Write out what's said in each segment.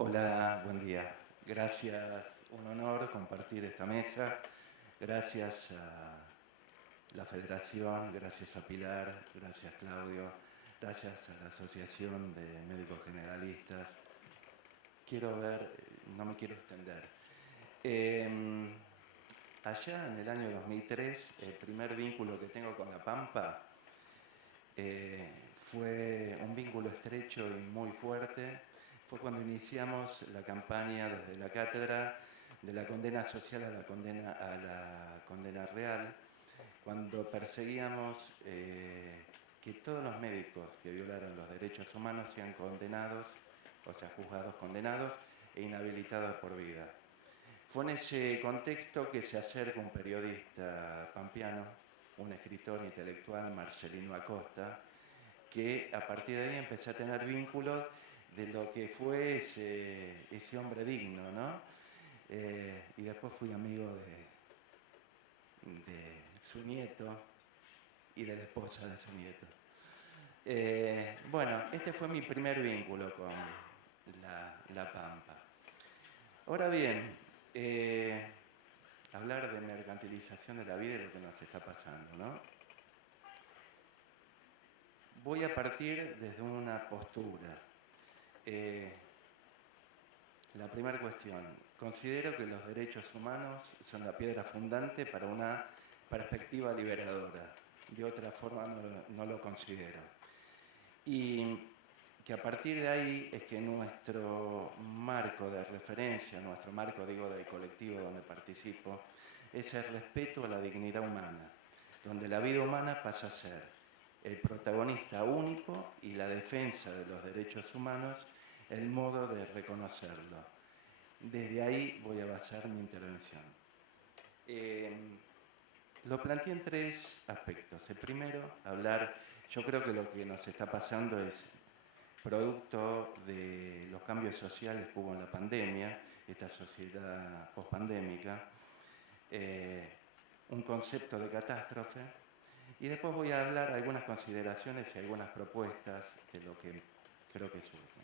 Hola, buen día. Gracias, un honor compartir esta mesa. Gracias a la Federación, gracias a Pilar, gracias Claudio, gracias a la Asociación de Médicos Generalistas. Quiero ver, no me quiero extender. Allá en el año 2003, el primer vínculo que tengo con La Pampa fue un vínculo estrecho y muy fuerte. Fue cuando iniciamos la campaña desde la cátedra de la condena social a la condena real, cuando perseguíamos que todos los médicos que violaron los derechos humanos sean condenados, o sea, juzgados, condenados e inhabilitados por vida. Fue en ese contexto que se acerca un periodista pampeano, un escritor intelectual, Marcelino Acosta, que a partir de ahí empecé a tener vínculos de lo que fue ese hombre digno, ¿no? Y después fui amigo de su nieto y de la esposa de su nieto. Bueno, este fue mi primer vínculo con la Pampa. Ahora bien, hablar de mercantilización de la vida es lo que nos está pasando, ¿no? Voy a partir desde una postura. La primera cuestión, considero que los derechos humanos son la piedra fundante para una perspectiva liberadora. De otra forma no lo considero. Y que a partir de ahí es que nuestro marco de referencia, nuestro marco, digo, del colectivo donde participo, es el respeto a la dignidad humana, donde la vida humana pasa a ser el protagonista único y la defensa de los derechos humanos el modo de reconocerlo. Desde ahí voy a basar mi intervención. Lo planteé en tres aspectos. El primero, yo creo que lo que nos está pasando es producto de los cambios sociales que hubo en la pandemia, esta sociedad pospandémica, un concepto de catástrofe, y después voy a hablar algunas consideraciones y algunas propuestas de lo que creo que surge.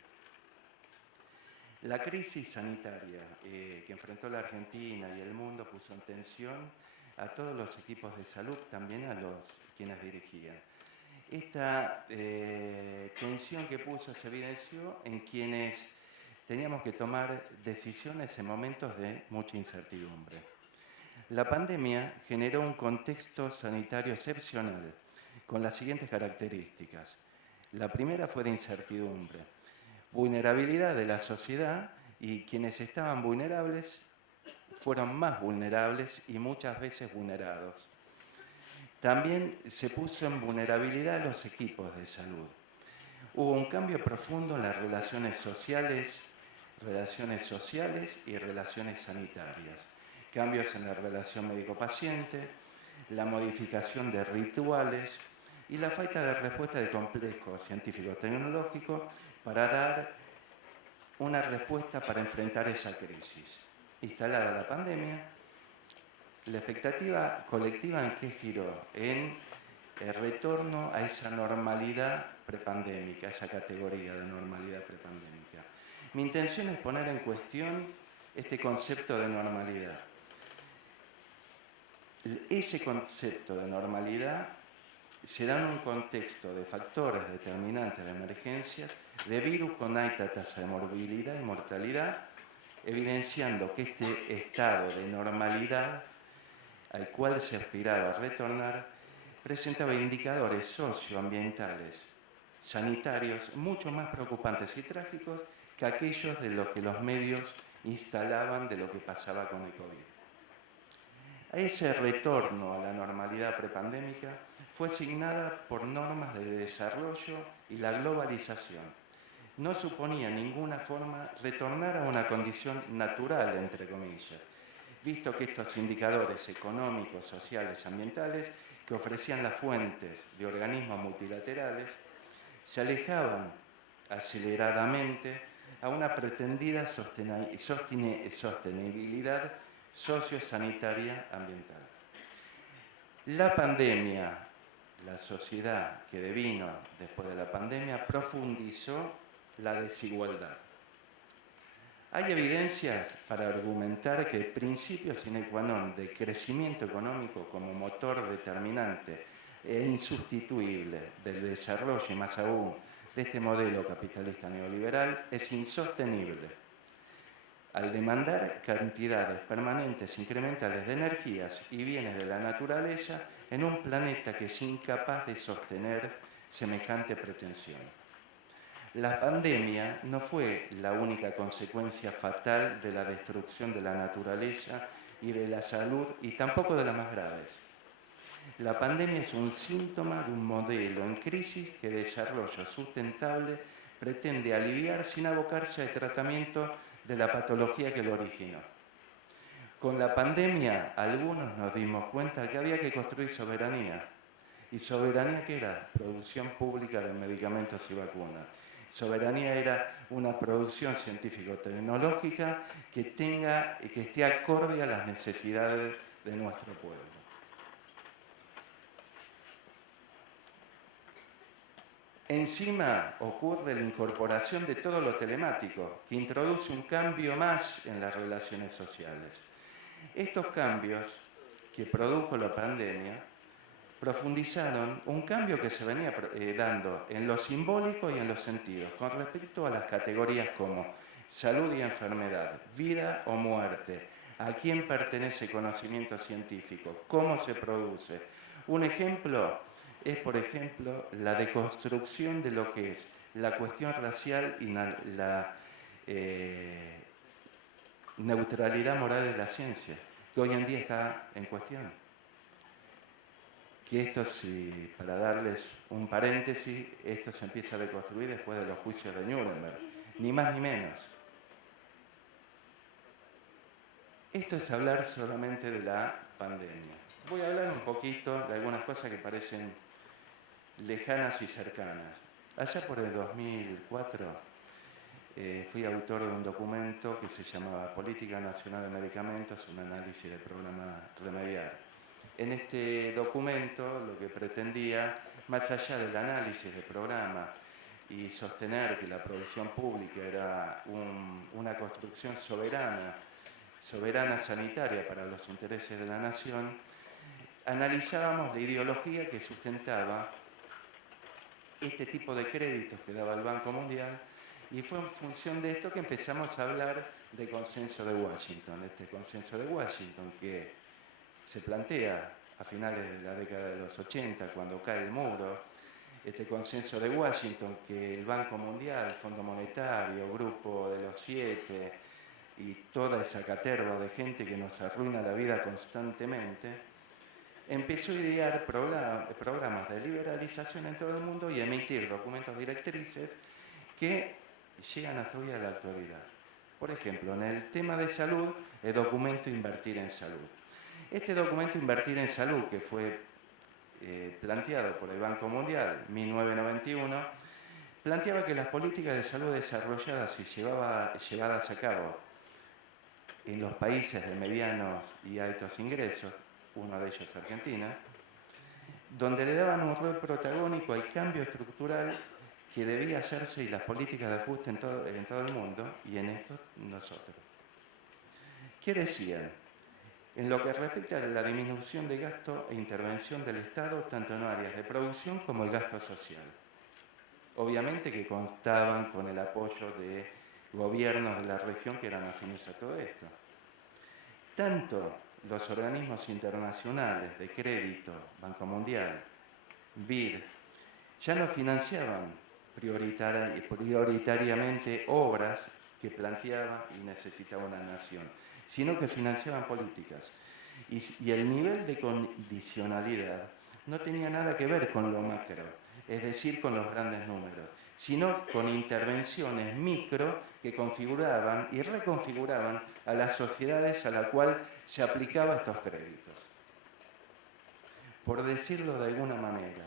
La crisis sanitaria que enfrentó la Argentina y el mundo puso en tensión a todos los equipos de salud, también a los quienes dirigían. Esta tensión que puso se evidenció en quienes teníamos que tomar decisiones en momentos de mucha incertidumbre. La pandemia generó un contexto sanitario excepcional, con las siguientes características. La primera fue de incertidumbre, vulnerabilidad de la sociedad, y quienes estaban vulnerables fueron más vulnerables y muchas veces vulnerados. También se puso en vulnerabilidad a los equipos de salud. Hubo un cambio profundo en las relaciones sociales y relaciones sanitarias. Cambios en la relación médico-paciente, la modificación de rituales y la falta de respuesta de complejo científico-tecnológico para dar una respuesta para enfrentar esa crisis. Instalada la pandemia, la expectativa colectiva en qué giró, en el retorno a esa normalidad prepandémica, esa categoría de normalidad prepandémica. Mi intención es poner en cuestión este concepto de normalidad. Ese concepto de normalidad se da en un contexto de factores determinantes de emergencias, de virus con alta tasa de morbilidad y mortalidad, evidenciando que este estado de normalidad al cual se aspiraba a retornar presentaba indicadores socioambientales, sanitarios, mucho más preocupantes y trágicos que aquellos de los que los medios instalaban de lo que pasaba con el COVID. A ese retorno a la normalidad prepandémica fue asignada por normas de desarrollo y la globalización. No suponía en ninguna forma retornar a una condición natural, entre comillas, visto que estos indicadores económicos, sociales, ambientales que ofrecían las fuentes de organismos multilaterales se alejaban aceleradamente a una pretendida sostenibilidad sociosanitaria ambiental. La pandemia, la sociedad que devino después de la pandemia, profundizó la desigualdad. Hay evidencias para argumentar que el principio sine qua non del crecimiento económico como motor determinante e insustituible del desarrollo y más aún de este modelo capitalista neoliberal es insostenible. Al demandar cantidades permanentes incrementales de energías y bienes de la naturaleza en un planeta que es incapaz de sostener semejante pretensión. La pandemia no fue la única consecuencia fatal de la destrucción de la naturaleza y de la salud, y tampoco de las más graves. La pandemia es un síntoma de un modelo en crisis que desarrollo sustentable pretende aliviar sin abocarse al tratamiento de la patología que lo originó. Con la pandemia, algunos nos dimos cuenta que había que construir soberanía. ¿Y soberanía qué era? Producción pública de medicamentos y vacunas. Soberanía era una producción científico-tecnológica que esté acorde a las necesidades de nuestro pueblo. Encima ocurre la incorporación de todo lo telemático, que introduce un cambio más en las relaciones sociales. Estos cambios que produjo la pandemia profundizaron un cambio que se venía dando en lo simbólico y en los sentidos, con respecto a las categorías como salud y enfermedad, vida o muerte, a quién pertenece conocimiento científico, cómo se produce. Un ejemplo es, por ejemplo, la deconstrucción de lo que es la cuestión racial y la neutralidad moral de la ciencia, que hoy en día está en cuestión. Que esto, para darles un paréntesis, esto se empieza a deconstruir después de los juicios de Nuremberg, ni más ni menos. Esto es hablar solamente de la pandemia. Voy a hablar un poquito de algunas cosas que parecen lejanas y cercanas. Allá por el 2004 fui autor de un documento que se llamaba Política Nacional de Medicamentos, un análisis del programa Remediar. En este documento lo que pretendía, más allá del análisis del programa y sostener que la producción pública era una construcción soberana sanitaria para los intereses de la nación, analizábamos la ideología que sustentaba este tipo de créditos que daba el Banco Mundial, y fue en función de esto que empezamos a hablar de consenso de Washington. Este consenso de Washington que se plantea a finales de la década de los 80, cuando cae el muro, este consenso de Washington que el Banco Mundial, Fondo Monetario, Grupo de los Siete y toda esa caterva de gente que nos arruina la vida constantemente, empezó a idear programas de liberalización en todo el mundo y emitir documentos directrices que llegan hasta hoy a la actualidad. Por ejemplo, en el tema de salud, el documento Invertir en Salud. Este documento Invertir en Salud, que fue planteado por el Banco Mundial en 1991, planteaba que las políticas de salud desarrolladas y llevadas a cabo en los países de medianos y altos ingresos, uno de ellos Argentina, donde le daban un rol protagónico al cambio estructural que debía hacerse y las políticas de ajuste en todo el mundo, y en esto nosotros. ¿Qué decían? En lo que respecta a la disminución de gasto e intervención del Estado, tanto en áreas de producción como el gasto social. Obviamente que contaban con el apoyo de gobiernos de la región que eran afines a todo esto. Tanto los organismos internacionales de crédito, Banco Mundial, BID, ya no financiaban prioritariamente obras que planteaba y necesitaba una nación, sino que financiaban políticas. Y el nivel de condicionalidad no tenía nada que ver con lo macro, es decir, con los grandes números, sino con intervenciones micro que configuraban y reconfiguraban a las sociedades a las cuales se aplicaban estos créditos. Por decirlo de alguna manera,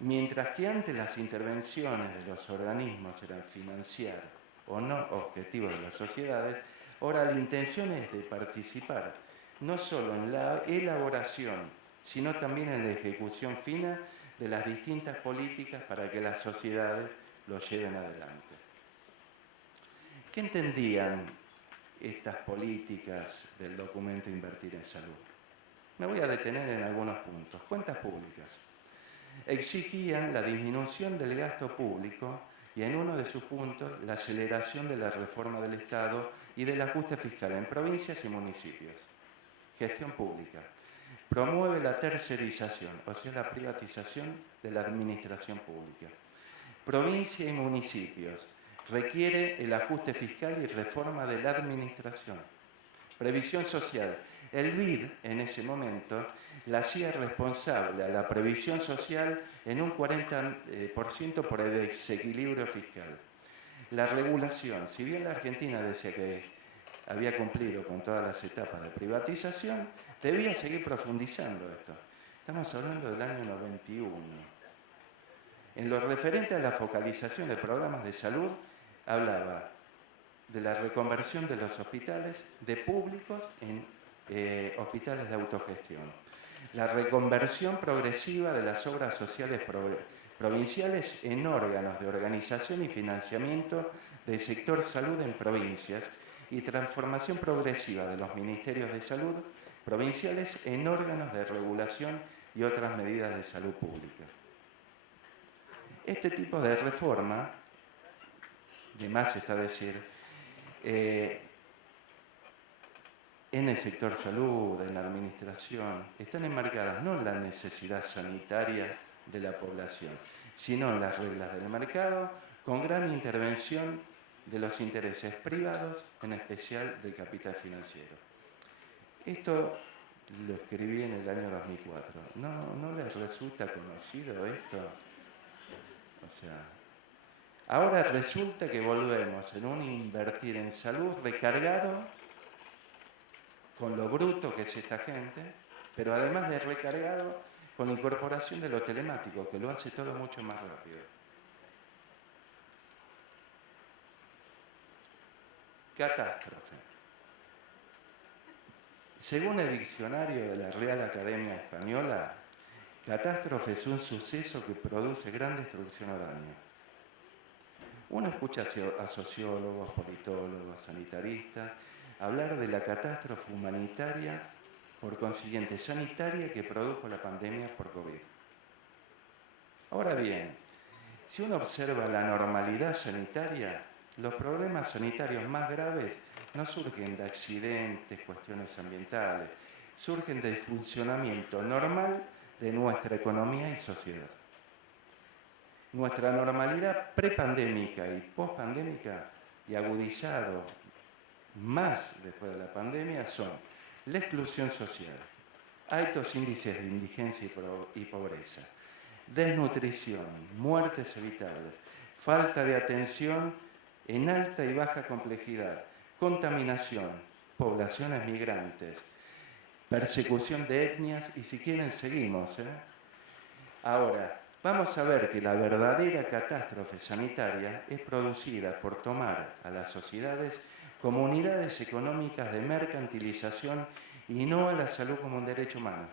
mientras que antes las intervenciones de los organismos eran financiar o no objetivos de las sociedades, ahora la intención es de participar no solo en la elaboración, sino también en la ejecución fina de las distintas políticas para que las sociedades lo lleven adelante. ¿Qué entendían estas políticas del documento Invertir en Salud? Me voy a detener en algunos puntos. Cuentas públicas. Exigían la disminución del gasto público y en uno de sus puntos la aceleración de la reforma del Estado y del ajuste fiscal en provincias y municipios. Gestión pública. Promueve la tercerización, o sea, la privatización de la administración pública. Provincia y municipios. Requiere el ajuste fiscal y reforma de la administración. Previsión social. El BID, en ese momento, la hacía responsable a la previsión social en un 40% por el desequilibrio fiscal. La regulación. Si bien la Argentina decía que había cumplido con todas las etapas de privatización, debía seguir profundizando esto. Estamos hablando del año 91. En lo referente a la focalización de programas de salud, hablaba de la reconversión de los hospitales de públicos en hospitales de autogestión, la reconversión progresiva de las obras sociales provinciales en órganos de organización y financiamiento del sector salud en provincias y transformación progresiva de los ministerios de salud provinciales en órganos de regulación y otras medidas de salud pública. Este tipo de reforma, de más está decir, en el sector salud, en la administración, están enmarcadas no en la necesidad sanitaria de la población, sino en las reglas del mercado, con gran intervención de los intereses privados, en especial del capital financiero. Esto lo escribí en el año 2004. ¿No les resulta conocido esto? O sea, ahora resulta que volvemos en un invertir en salud recargado con lo bruto que es esta gente, pero además de recargado con la incorporación de lo telemático, que lo hace todo mucho más rápido. Catástrofe. Según el diccionario de la Real Academia Española, catástrofe es un suceso que produce gran destrucción o daño. Uno escucha a sociólogos, politólogos, sanitaristas hablar de la catástrofe humanitaria, por consiguiente sanitaria, que produjo la pandemia por COVID. Ahora bien, si uno observa la normalidad sanitaria, los problemas sanitarios más graves no surgen de accidentes, cuestiones ambientales, surgen del funcionamiento normal de nuestra economía y sociedad. Nuestra normalidad prepandémica y pospandémica, y agudizado más después de la pandemia, son la exclusión social, altos índices de indigencia y pobreza, desnutrición, muertes evitables, falta de atención en alta y baja complejidad, contaminación, poblaciones migrantes, persecución de etnias, y si quieren seguimos. Ahora, vamos a ver que la verdadera catástrofe sanitaria es producida por tomar a las sociedades como unidades económicas de mercantilización y no a la salud como un derecho humano,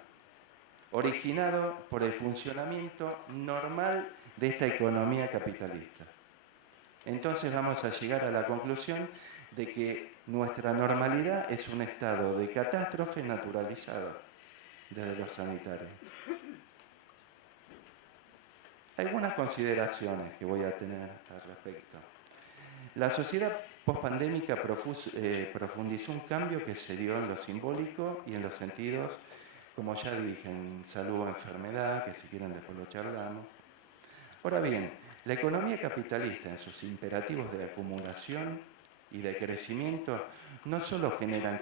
originado por el funcionamiento normal de esta economía capitalista. Entonces vamos a llegar a la conclusión de que nuestra normalidad es un estado de catástrofe naturalizado desde lo sanitario. Hay algunas consideraciones que voy a tener al respecto. La sociedad pospandémica profundizó un cambio que se dio en lo simbólico y en los sentidos, como ya dije, en salud o enfermedad, que si quieren después lo charlamos. Ahora bien, la economía capitalista en sus imperativos de acumulación y de crecimiento no solo generan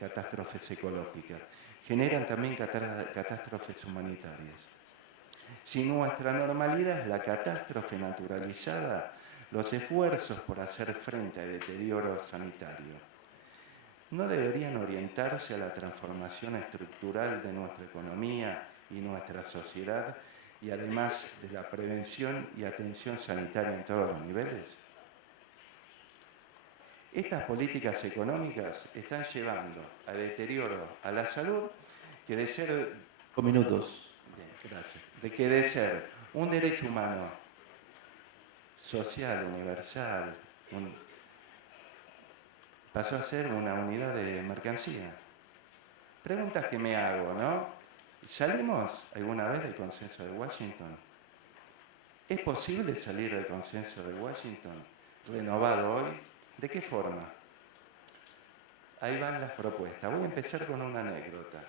catástrofes ecológicas, generan también catástrofes humanitarias. Si nuestra normalidad es la catástrofe naturalizada, los esfuerzos por hacer frente al deterioro sanitario no deberían orientarse a la transformación estructural de nuestra economía y nuestra sociedad, y además de la prevención y atención sanitaria en todos los niveles. Estas políticas económicas están llevando al deterioro a la salud, que de ser... minutos. Bien, gracias. De que de ser un derecho humano social, universal, pasó a ser una unidad de mercancía. Preguntas que me hago, ¿no? ¿Salimos alguna vez del consenso de Washington? ¿Es posible salir del consenso de Washington renovado hoy? ¿De qué forma? Ahí van las propuestas. Voy a empezar con una anécdota.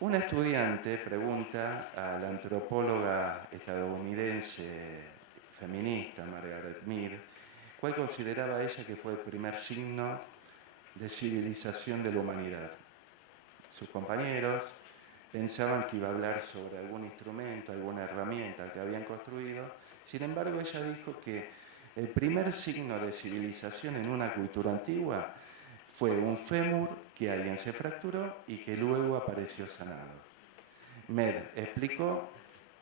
Una estudiante pregunta a la antropóloga estadounidense feminista Margaret Mead cuál consideraba ella que fue el primer signo de civilización de la humanidad. Sus compañeros pensaban que iba a hablar sobre algún instrumento, alguna herramienta que habían construido. Sin embargo, ella dijo que el primer signo de civilización en una cultura antigua fue un fémur que alguien se fracturó y que luego apareció sanado. Med explicó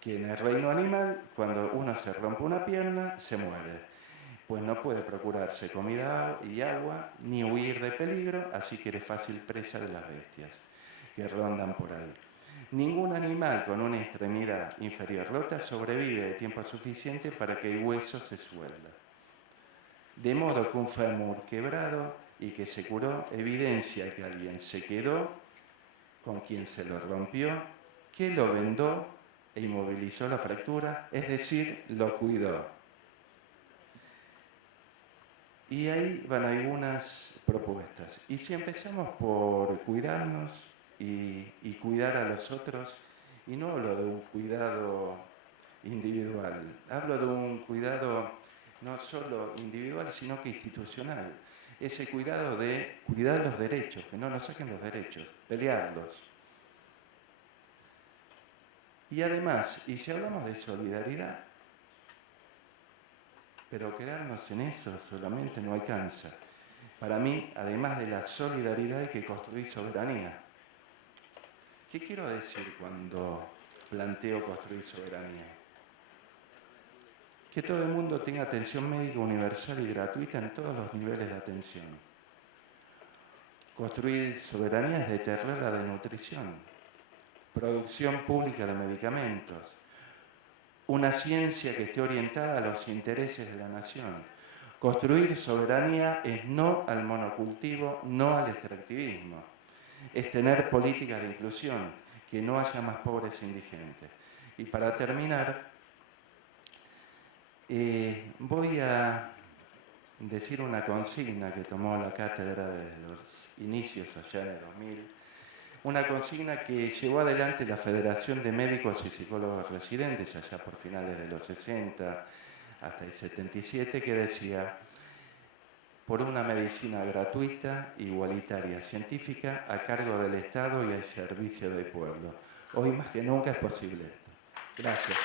que en el reino animal, cuando uno se rompe una pierna, se muere, pues no puede procurarse comida y agua, ni huir de peligro, así que eres fácil presa de las bestias que rondan por ahí. Ningún animal con una extremidad inferior rota sobrevive de tiempo suficiente para que el hueso se suelda. De modo que un fémur quebrado y que se curó evidencia que alguien se quedó con quien se lo rompió, que lo vendó e inmovilizó la fractura, es decir, lo cuidó. Y ahí van algunas propuestas. Y si empezamos por cuidarnos y cuidar a los otros, y no hablo de un cuidado individual, hablo de un cuidado no solo individual, sino que institucional. Ese cuidado de cuidar los derechos, que no nos saquen los derechos, pelearlos. Y además, y si hablamos de solidaridad, pero quedarnos en eso solamente no alcanza. Para mí, además de la solidaridad, hay que construir soberanía. ¿Qué quiero decir cuando planteo construir soberanía? Que todo el mundo tenga atención médica universal y gratuita en todos los niveles de atención. Construir soberanía es detener la desnutrición, producción pública de medicamentos, una ciencia que esté orientada a los intereses de la nación. Construir soberanía es no al monocultivo, no al extractivismo. Es tener políticas de inclusión, que no haya más pobres e indigentes. Y para terminar, voy a decir una consigna que tomó la cátedra desde los inicios allá en el 2000, una consigna que llevó adelante la Federación de Médicos y Psicólogos Residentes allá por finales de los 60 hasta el 77, que decía: por una medicina gratuita, igualitaria, científica, a cargo del Estado y al servicio del pueblo. Hoy más que nunca es posible esto. Gracias.